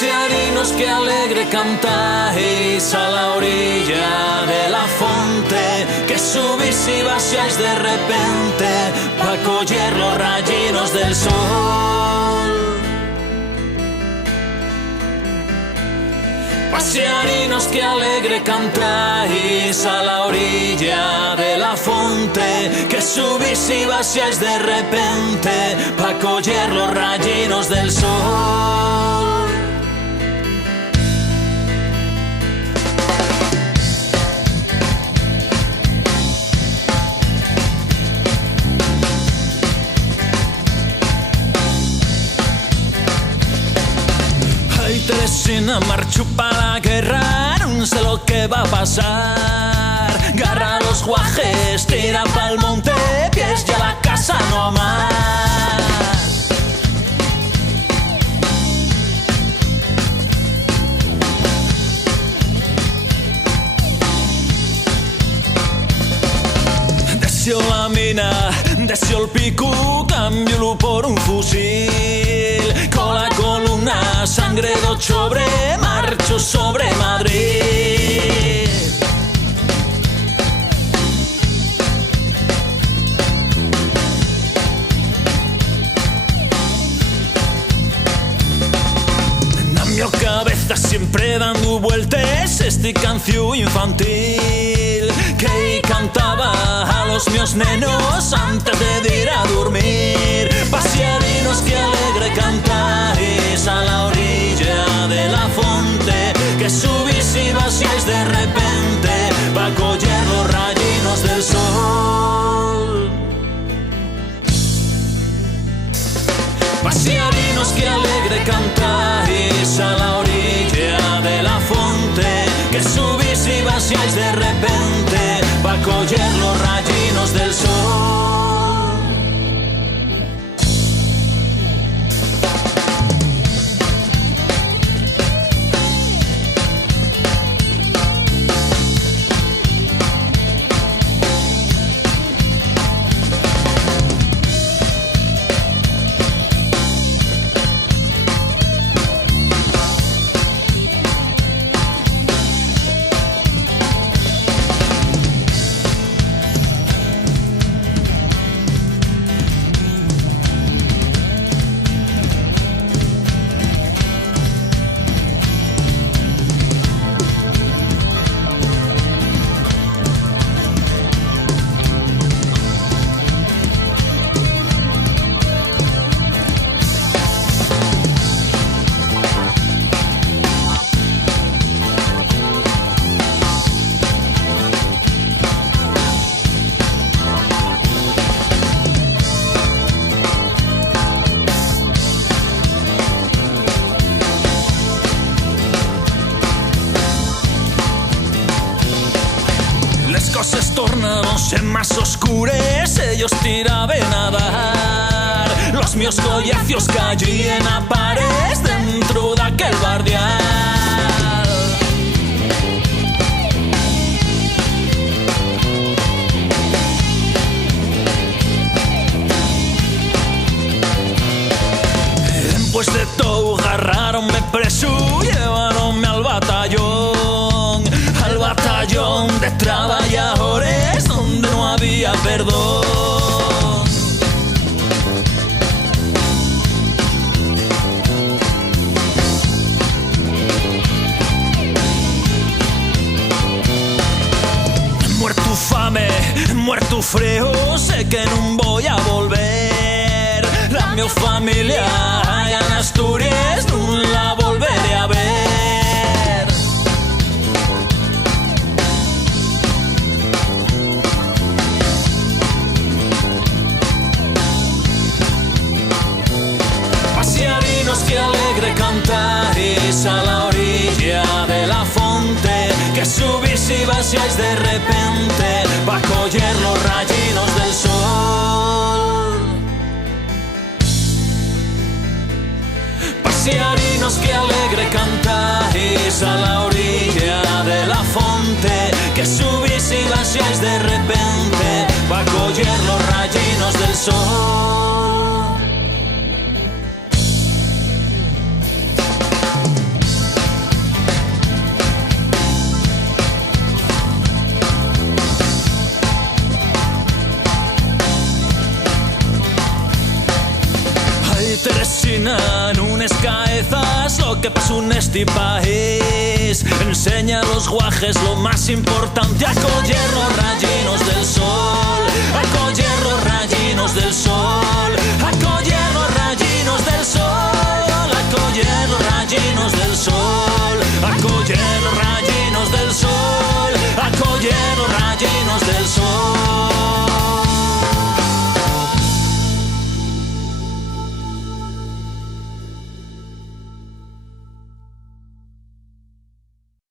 Pasearinos que alegre cantáis a la orilla de la fonte, que subís y vaciáis de repente pa' coger los rayinos del sol. Pasearinos que alegre cantáis a la orilla de la fonte, que subís y vaciáis de repente pa' coger los rayinos del sol. Teresina marchó para la guerra, no sé lo que va a pasar. Garra los guajes, tira pa'l monte, pies ya la casa no más. Deseo la mina, deseo el pico, cambio-lo por un fusil. Con la columna, sangre d'octubre, marcho sobre Madrid. En mi cabeza siempre dando vueltas esta canción infantil que cantaba a los míos nenos antes de ir a dormir. Pasearinos que alegre cantáis a la orilla de la fonte, que subís y vaciáis de repente pa' coger los rayinos del sol. Pasearinos que alegre cantáis a la orilla de la fonte, que subís y vaciáis de repente pa' coger los rayinos del sol. Les coses tornándose más oscures, ellos tiraban a dar. Los míos collacios caían a pares dentro d'aquel bardial. Después de todo agarraronme preso, llevaronme al batallón de trabajadores donde no había perdón. Muerto fame, muerto frío, sé que no voy a volver. La mi familia allá en Asturias no la volveré a ver. Pasearinos que alegre cantáis a la orilla de la fonte, que subís y vaciáis de repente pa' coger los rayinos del sol. Pasearinos que alegre cantáis a la orilla de la fonte, que subís y vaciáis de repente pa' coger los rayinos del sol. en unes caezas lo que pasa un este país. Enseña a los guajes lo más importante, acoger